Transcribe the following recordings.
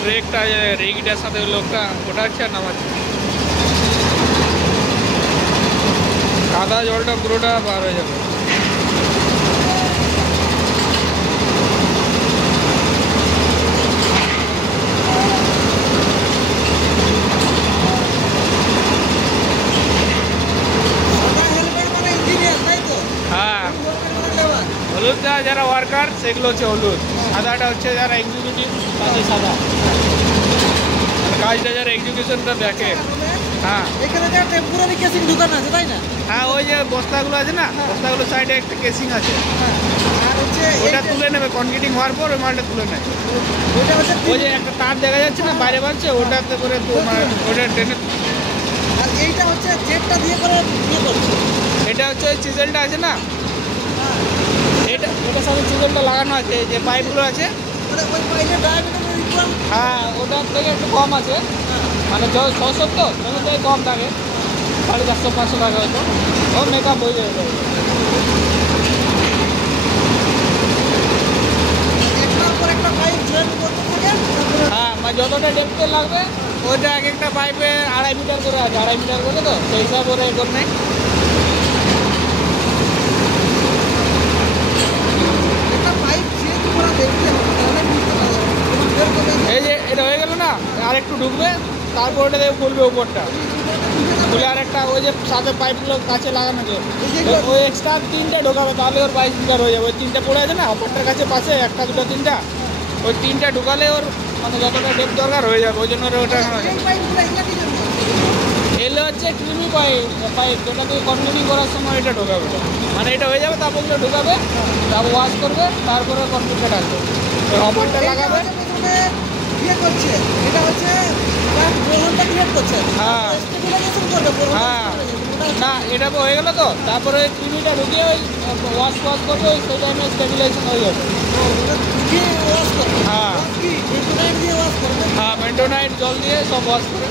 ব্রেকটা রিগটার সাথে লোকটা ওঠাচ্ছে আর নামাচ্ছে। কাদা জলটা পুরোটা বার হয়ে যাবে। হ্যাঁ, হলুদ যারা ওয়ার্কার সেগুলো হচ্ছে হলুদ, সাদাটা হচ্ছে যারা এক্সিকিউটিভ তাদের সাদা, কাজটা যারা এক্সিকিউশনটা দেখে। হ্যাঁ, এখানে যে টেম্পোরারি কেসিং ঢুকানো আছে তাই না? হ্যাঁ, ওই যে বস্তাগুলো আছে না, বস্তাগুলো সাইডে একটা কেসিং আছে, আর হচ্ছে ওটা তুলে নেবে কনক্রিটিং হওয়ার পর ওই মালটা তুলে নেয়। ওইটা হচ্ছে ওই যে একটা তার দেখা যাচ্ছে না বাইরে বাড়ছে, ওটাতে করে ওটা ট্রেনে। আর এইটা হচ্ছে জেটটা দিয়ে করে করছে। এটা হচ্ছে ওই চিজেলটা আছে না, এটার সাথে চিজেলটা লাগানো আছে, যে পাইপগুলো আছে। মানে ওই পাইপের ডায়ামিটার ইকুয়াল। হ্যাঁ, ওটার থেকে একটু কম আছে, মানে 670 থেকে কম থাকে, 450-500 টাকা হয়তো। ও মেকআপ হয়ে যাবে। একটার পর একটা পাইপ জয়েন করতে থাকে। হ্যাঁ, মানে যতটা ডেপথে লাগবে ওইটা এক একটা পাইপে 2.5 মিটার করে আছে, 2.5 মিটার করে, তো সেই হিসাব করে এ করে নেয়। একটা পাইপ চেঞ্জ করা দেখতে হবে, তাহলে বুঝতে পারবে। এই যে এটা হয়ে গেল না, আর একটু ঢুকবে, তারপর ওটা দিয়ে খুলবে উপরটা, খুলে আর একটা ওই যে সাথে পাইপগুলো কাছে লাগানো আছে, ওই এক্সট্রা 3টে ঢোকাবে, তাহলে ওর 22 মিটার হয়ে যাবে। ওই 3টে পড়ে আছে না অপরটার কাছে পাশে, 1টা 2টা 3টা, ওই 3টে ঢুকালে ওর মানে যতটা ডেপ দরকার হয়ে যাবে। ওই জন্য ওটা এলে হচ্ছে ক্রিমি পাইপ যেটা দিয়ে কনক্রিটিং করার সময় এটা ঢোকাবে, মানে এটা হয়ে যাবে, তারপর ওগুলো ঢোকাবে, তারপর ওয়াশ করবে, তারপরে কনক্রিটটা ঢাকবে, ওই অপরটা লাগাবে। ইয়ে করছে, এটা হচ্ছে গ্রহণটা ক্রিয়েট করছে। হ্যাঁ, স্টেবিলাইজেশন করবে। হ্যাঁ, না এটা হয়ে গেল তো, তারপরে ওই ক্রিমিটা ঢুকিয়ে ওই ওয়াশ করবে, ওই সেই টাইমে স্টেবিলাইজেশন হয়ে যাবে। হ্যাঁ, হ্যাঁ, মেন্টোনাইট জল দিয়ে সব ওয়াশ করে।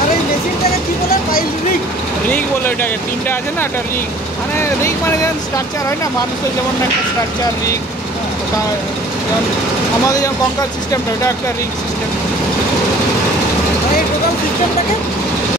আর এই মেশিনটাকে কি বলে? Pile rig. রিগ বলে ওইটাকে, 3টা আছে না, একটা রিগ। মানে রিগ মানে যেমন স্ট্রাকচার হয় না মানুষের, যেমন একটা স্ট্রাকচার রিগ, যেমন আমাদের যেমন কঙ্কাল সিস্টেমটা, ওটা একটা রিগ সিস্টেম। মানে এই টোটাল সিস্টেমটাকে